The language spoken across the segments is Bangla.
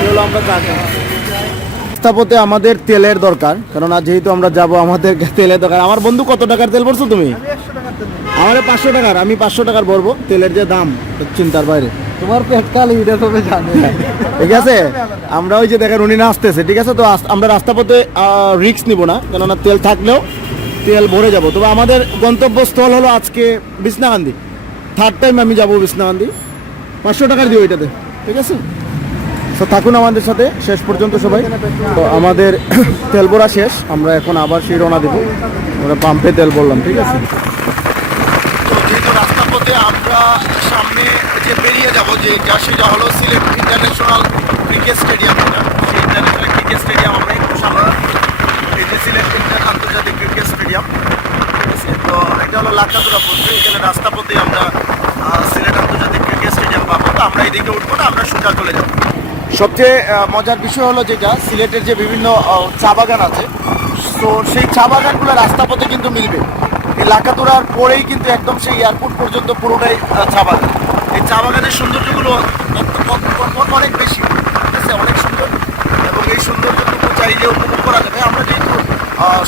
আমরা রাস্তাপথে আমাদের তেলের দরকার কেননা যেহেতু আমরা যাব আমাদের তেলের দরকার। আমার বন্ধু কত টাকার তেল ভরছো তুমি? আমার পাঁচশো টাকার আমি পাঁচশো টাকার ভরবো তেলের যে দাম চিন্তার বাইরে। তোমার পেট কালি এটা তবে জানে। ঠিক আছে? আমরা ওই যে দেখেন উনি না আসতেছে ঠিক আছে? তো আমরা রাস্তাপথে রিক্স নিব না কেননা তেল থাকলেও তেল ভরে যাব। তবে আমাদের গন্তব্যস্থল হলো আজকে বিছনাকান্দি থার্ড টাইম আমি যাব বিছনাকান্দি পাঁচশো টাকার দিও এটাতে ঠিক আছে? তো থাকুন আমাদের সাথে, শেষ পর্যন্ত সবাই। তো আমাদের তেল ভরা শেষ, আমরা এখন আবার সেই রওনা দেবো। আমরা পাম্পে তেল বললাম ঠিক আছে? রাস্তার পথে আমরা সামনে যে বেরিয়ে যাব, যে যা সেটা হলো সিলেট ইন্টারন্যাশনাল ক্রিকেট স্টেডিয়াম। সেই ইন্টারন্যাশনাল ক্রিকেট স্টেডিয়াম আমরা একটু সামনে এই যে সিলেট আন্তর্জাতিক ক্রিকেট স্টেডিয়াম, ঠিক আছে? তো এটা হলো লাকাতুরা পথে। এখানে রাস্তা পথে আমরা সিলেট আন্তর্জাতিক ক্রিকেট স্টেডিয়াম পাবো। তো আমরা এইদিকে উঠবো না, আমরা সোজা চলে যাব। সবচেয়ে মজার বিষয় হলো যেটা সিলেটের যে বিভিন্ন চা বাগান আছে তো সেই চা বাগানগুলো রাস্তা পথে কিন্তু মিলবে। এই লাকাতুরার পরেই কিন্তু একদম সেই এয়ারপোর্ট পর্যন্ত পুরোটাই চা বাগান। এই চা বাগানের সৌন্দর্যগুলো অনেক বেশি। ঠিক অনেক সুন্দর। এবং এই সৌন্দর্যটুকু চাইলে উপভোগ করা যাবে। আমরা যেহেতু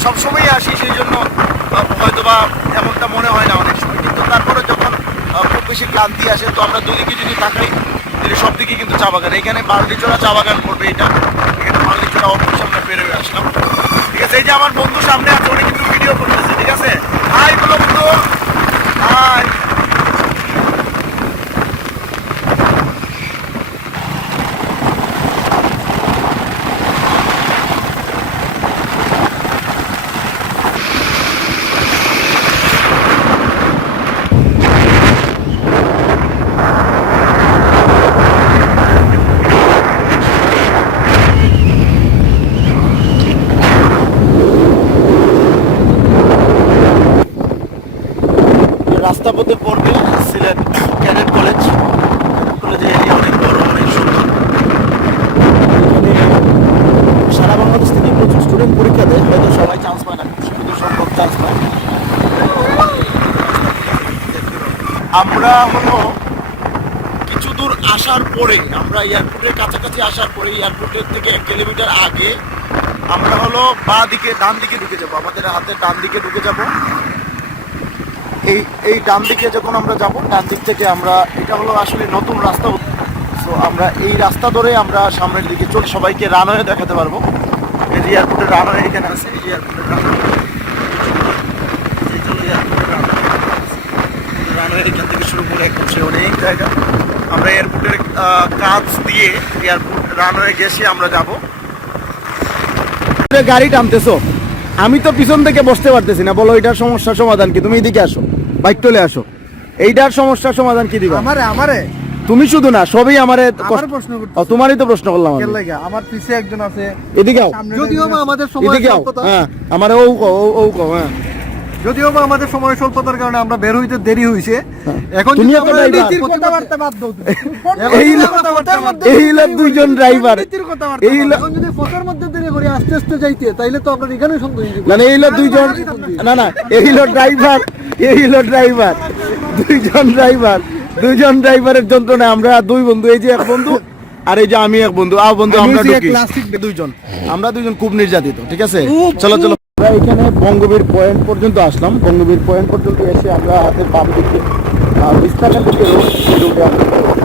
সবসময়ই আসি সেই জন্য আহ, হয়তোবা এমনটা মনে হয় না অনেক সময়। কিন্তু তারপরে যখন খুব বেশি ক্লান্তি আসে তো আমরা দুদিকে যদি তাকাই তাহলে সব দিকে কিন্তু চা বাগান। এখানে বার্লিচোড়া চা বাগান পড়বে এটা। এখানে বার্লিচোড়া অপর সামনে বেরোয় আসলাম। ঠিক আছে, এই যে আমার বন্ধু সামনে আছে উনি কিন্তু ভিডিও করতেছে ঠিক আছে হাই বলো বন্ধু হাই পথে পড়বে সিলেট ক্যাডেট কলেজ কলেজের এরিয়া অনেক বড়, অনেক সুন্দর সারা বাংলাদেশ থেকে প্রচুর স্টুডেন্ট পরীক্ষা দেয়, হয়তো সবাই চান্স পায় না সীমিত সংখ্যক চান্স পায়। আমরা হলো কিছু দূর আসার পরে, আমরা এয়ারপোর্টের কাছাকাছি আসার পরে এয়ারপোর্টের থেকে এক কিলোমিটার আগে আমরা হলো বা দিকে, ডান দিকে ঢুকে যাব, আমাদের হাতে ডান দিকে ঢুকে যাব। এই এই ডান দিকে যখন আমরা যাব, ডান দিক থেকে আমরা, এটা হলো আসলে নতুন রাস্তা। সো আমরা এই রাস্তা ধরে আমরা সামনের দিকে চল, সবাইকে রানওয়ে দেখাতে পারব। এয়ারপোর্টের রানওয়ে এখানে আছে, এই এয়ারপোর্টের রানওয়ে রানওয়ে এখান থেকে শুরু করে একদম সে অনেক জায়গা। আমরা এয়ারপোর্টের কাজ দিয়ে এয়ারপোর্ট রানওয়ে গেছি আমরা যাব। গাড়ি টানতেছো? আমি তো পিছন থেকে বসতে পারতেছি না। বলো এটার সমস্যার সমাধান কি? তুমি এদিকে আসো বাইক চলে আসো। এইটার সমস্যার সমাধান কি দিবা? আমারে আমারে? তুমি শুধু না সবই আমারে আমার প্রশ্ন করতেছে। তোমারই তো প্রশ্ন করলাম আমি। আমার পিছে একজন আছে। এদিকে আও। যদিও আমাদের সময় এদিকে আও। হ্যাঁ আমারে ও ও ও কও, হ্যাঁ। যদিও বা আমাদের সময় স্বল্পতার কারণে আমরা বের হইতে দেরি হইছে। এখন তুমি কথাবার্তা বাদ দাও এই এই লোক দুইজন কথাবার্তা এই। লোক- যদি ফটোর মধ্যে দেরি করে আস্তে আস্তে যাইতে তাইলে তো আপনার এখানে সন্দেহ হয়ে যাবে। না না, এই দুইজন না না এই ড্রাইভার এই ড্রাইভার দুইজন ড্রাইভার দুইজন ড্রাইভারের যন্ত্রণা আমরা দুই বন্ধু এই যে এক বন্ধু আর এই যে আমি এক বন্ধু। আও বন্ধু আমরা দুইজন। আমরা দুইজন খুব নির্যাতিত ঠিক আছে? চলো চলো। আমরা এখানে বঙ্গবীর পয়েন্ট পর্যন্ত আসলাম। বঙ্গবীর পয়েন্ট পর্যন্ত এসে আমরা হাতের বাম দিকে বিস্তার থেকে রোড রোডে আমরা